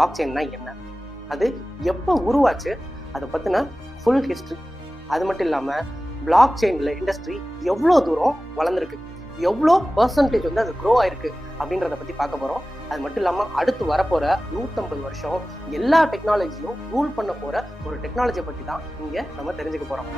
Black செயின்னா என்ன, அது எப்போ உருவாச்சு, அதை பற்றின ஃபுல் ஹிஸ்ட்ரி. அது மட்டும் இல்லாமல் பிளாக் செயின்ல இண்டஸ்ட்ரி எவ்வளோ தூரம் வளர்ந்துருக்கு, எவ்வளோ பர்சன்டேஜ் வந்து அது க்ரோ ஆயிருக்கு அப்படின்றத பற்றி பார்க்க போகிறோம். அது மட்டும் இல்லாமல் அடுத்து வரப்போகிற 150 வருஷம் எல்லா டெக்னாலஜியும் ரூல் பண்ண போகிற ஒரு டெக்னாலஜியை பற்றி தான் இங்கே நம்ம தெரிஞ்சுக்க போகிறோம்.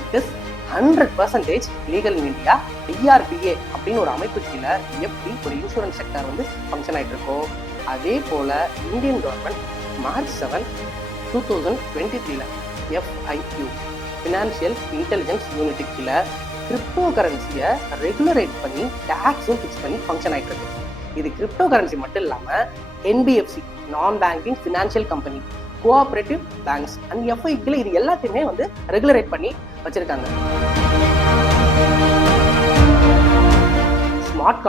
It is 100% legal in India. IRDA அப்படின்னு ஒரு அமைப்பு கீழே எப்படி ஒரு இன்சூரன்ஸ் செக்டர் வந்து ஃபங்க்ஷன் ஆகிட்டு இருக்கோ, அதே போல் Indian government March 7, 2023 FIQ financial intelligence unit கீழே கிரிப்டோ கரன்சியை ரெகுலரேட் பண்ணி டேக்ஸும் ஃபிக்ஸ் பண்ணி ஃபங்க்ஷன் ஆகிட்டு இருக்கு. இது கிரிப்டோ கரன்சி மட்டும் இல்லாமல் NBFC non banking financial company, cooperative banks and FIQ இது எல்லாத்தையுமே வந்து ரெகுலரேட் பண்ணி வச்சிருக்காங்க. ஸ்மார்ட்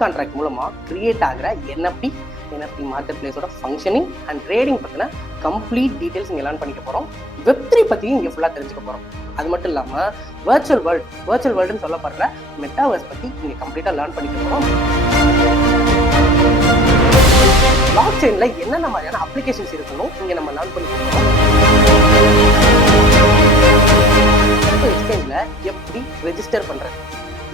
கான்ட்ராக்ட் மூலமா கிரியேட் ஆகிற NFT மார்க்கெட் பிளேஸோட ஃபங்க்ஷனிங் அண்ட் ட்ரேடிங் பற்றின கம்ப்ளீட் டீடைல்ஸ் இங்கே லேர்ன் பண்ணிக்க போகிறோம். Web3 பற்றியும் இங்கே ஃபுல்லாக தெரிஞ்சுக்க போகிறோம். அது மட்டும் இல்லாமல் வர்ச்சுவல் வேர்ல்டுன்னு சொல்லப்படுற மெட்டாவர்ஸ் பற்றி இங்கே கம்ப்ளீட்டாக லேர்ன் பண்ணிக்க போகிறோம். பிளாக் செயின்ல என்னென்ன மாதிரியான அப்ளிகேஷன்ஸ் இருக்கணும் இங்கே நம்ம லேர்ன் பண்ணிக்க போகிறோம். எக்ஸ்சேஞ்சில் எப்படி ரெஜிஸ்டர் பண்ணுறது,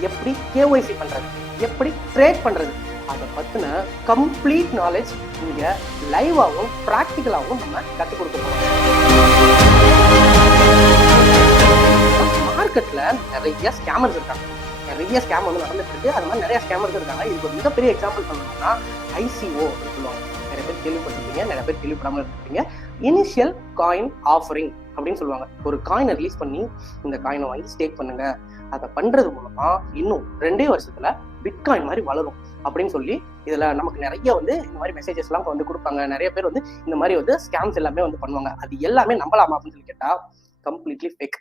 எப்படி KYC பண்ணுறது, எப்படி ட்ரேட் பண்ணுறது, அதை பற்றின கம்ப்ளீட் நாலேஜ் இங்கே லைவாகவும் ப்ராக்டிக்கலாகவும் நம்ம கற்றுக் கொடுக்க போகிறோம். மார்க்கெட்டில் நிறைய ஸ்கேமர்ஸ் இருக்காங்க, நிறைய ஸ்கேம் வந்து நடந்துட்டு இருக்கு. அது மாதிரி நிறைய ஸ்கேமர்ஸ் இருக்காங்க. இதுக்கு ஒரு மிகப்பெரிய எக்ஸாம்பிள் சொல்லணும்னா ICO அப்படின்னு சொல்லுவாங்க. நிறைய பேர் கேள்விப்பட்டிருப்பீங்க, நிறைய பேர் கேள்விப்படாமல் இருப்பீங்க. இனிஷியல் காயின் ஆஃபரிங் அப்படின்னு சொல்லுவாங்க. ஒரு காயினை ரிலீஸ் பண்ணி இந்த காயினை வாங்கி ஸ்டேக் பண்ணுங்க, அதை பண்றது மூலமா இன்னும் 2 வருஷத்துல பிட்காயின் மாதிரி வளரும் அப்படின்னு சொல்லி இதுல நமக்கு நிறைய வந்து இந்த மாதிரி மெசேஜஸ் எல்லாம் வந்து கொடுப்பாங்க. நிறைய பேர் வந்து இந்த மாதிரி வந்து ஸ்கேம்ஸ் எல்லாமே வந்து பண்ணுவாங்க. அது எல்லாமே நம்பலாமா அப்படின்னு சொல்லி கேட்டா கம்ப்ளீட்லி ஃபேக்.